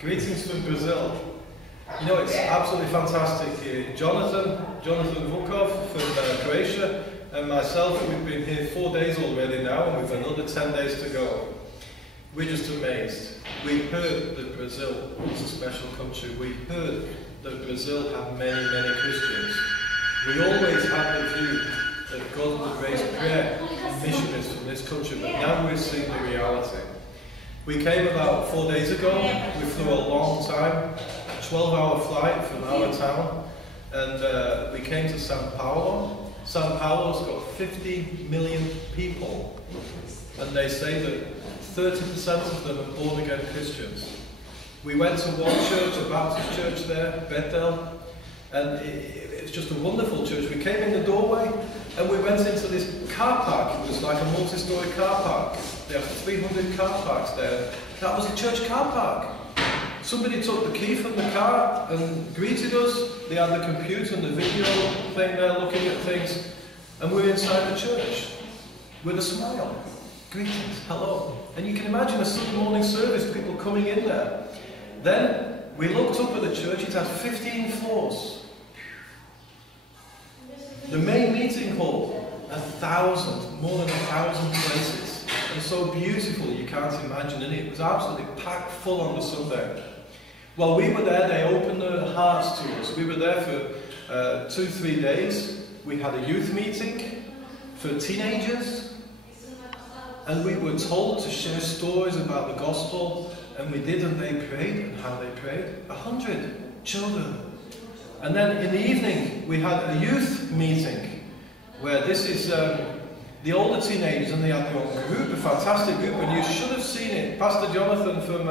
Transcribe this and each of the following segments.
Greetings from Brazil. You know, it's absolutely fantastic. Jonathan Vukov from Croatia, and myself, we've been here 4 days already now, and we've another 10 days to go. We're just amazed. We heard that Brazil was a special country. We heard that Brazil had many, many Christians. We always had the view that God would raise prayer and missionaries from this country, but now we're seeing the reality. We came about 4 days ago. We flew a long time, a 12-hour flight from our town, and we came to Sao Paulo. Sao Paulo's got 50 million people, and they say that 30% of them are born-again Christians. We went to one church, a Baptist church there, Bethel, and it's just a wonderful church. We came in the doorway, and we went into this car park. It was like a multi-story car park. They have 300 car parks there. That was the church car park. Somebody took the key from the car and greeted us. They had the computer and the video thing there looking at things. And we're inside the church with a smile. Greetings, hello. And you can imagine a Sunday morning service, people coming in there. Then we looked up at the church. It had 15 floors. The main meeting hall, 1,000, more than 1,000 places. And so beautiful, you can't imagine. And it was absolutely packed full on the Sunday. While we were there, they opened their hearts to us. We were there for 2-3 days. We had a youth meeting for teenagers. And we were told to share stories about the gospel. And we did, and they prayed. And how they prayed? 100 children. And then in the evening, we had a youth meeting, where this is the older teenagers, and they had their own group, a fantastic group, and you should have seen it. Pastor Jonathan from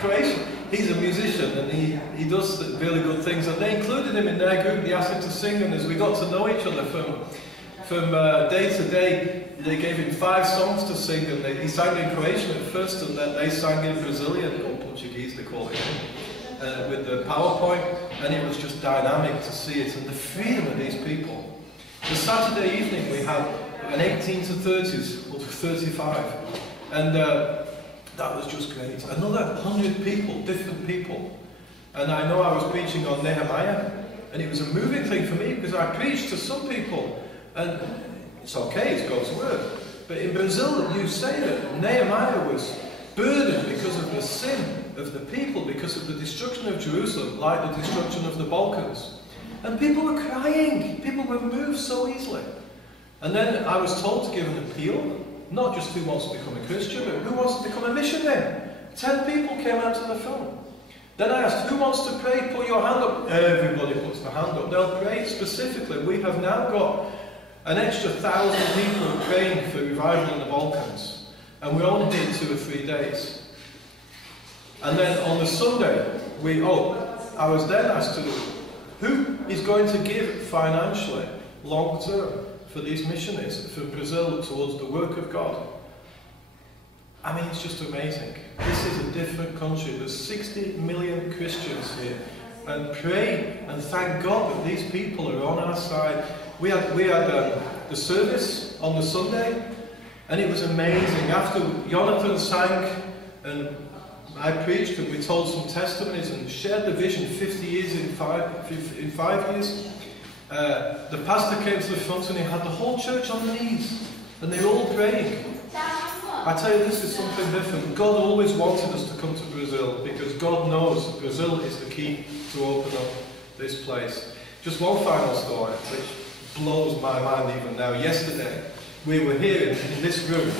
Croatia, he's a musician, and he does really good things, and they included him in their group. They asked him to sing, and as we got to know each other from day to day, they gave him 5 songs to sing, and he sang in Croatian at first, and then they sang in Brazilian, or Portuguese they call it, with the PowerPoint, and it was just dynamic to see it, and the freedom of these people. The Saturday evening we had an 18 to 30s, or 35, and that was just great. Another 100 people, different people. And I know I was preaching on Nehemiah, and it was a moving thing for me, because I preached to some people, and it's okay, it's God's word. But in Brazil, you say that Nehemiah was burdened because of the sin of the people, because of the destruction of Jerusalem, like the destruction of the Balkans. And people were crying. People were moved so easily. And then I was told to give an appeal, not just who wants to become a Christian, but who wants to become a missionary. 10 people came out to the front. Then I asked, who wants to pray? Put your hand up. Everybody puts their hand up. They'll pray specifically. We have now got an extra 1,000 people praying for revival in the Balkans. And we're only here 2 or 3 days. And then on the Sunday, I was then asked to, who is going to give financially, long term, for these missionaries from Brazil towards the work of God? I mean, it's just amazing. This is a different country. There's 60 million Christians here. And pray and thank God that these people are on our side. We had the service on the Sunday, and it was amazing. After Jonathan sang and I preached, and we told some testimonies and shared the vision 50 years in 5 years. The pastor came to the front and he had the whole church on their knees, and they were all praying. I tell you, this is something different. God always wanted us to come to Brazil, because God knows Brazil is the key to open up this place. Just one final story, which blows my mind even now. Yesterday, we were here in this room,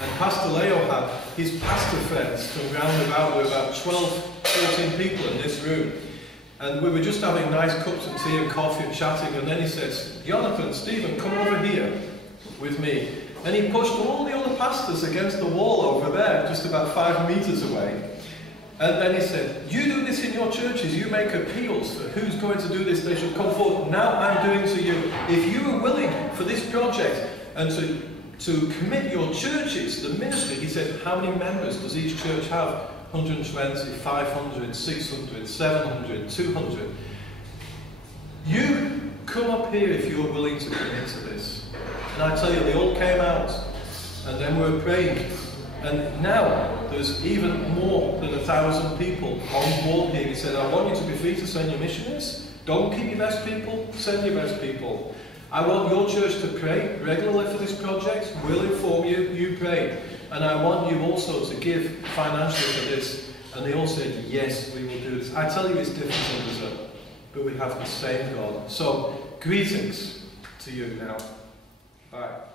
and Pastor Leo had his pastor friends from round about. There were about 12, 13 people in this room. And we were just having nice cups of tea and coffee and chatting, and then he says, Jonathan, Stephen, come over here with me. And he pushed all the other pastors against the wall over there, just about 5 meters away. And then he said, you do this in your churches, you make appeals for who's going to do this, they should come forward. Now I'm doing to you. If you are willing for this project and to commit your churches, the ministry, he said, how many members does each church have? 120, 500, 600, 700, 200. You come up here if you're willing to commit to this. And I tell you, they all came out, and then we were praying. And now there's even more than 1,000 people on board here. He said, I want you to be free to send your missionaries. Don't keep your best people, send your best people. I want your church to pray regularly for this project. We'll inform you, you pray. And I want you also to give financially for this. And they all said, yes, we will do this. I tell you, it's different in Brazil, but we have the same God. So, greetings to you now. Bye.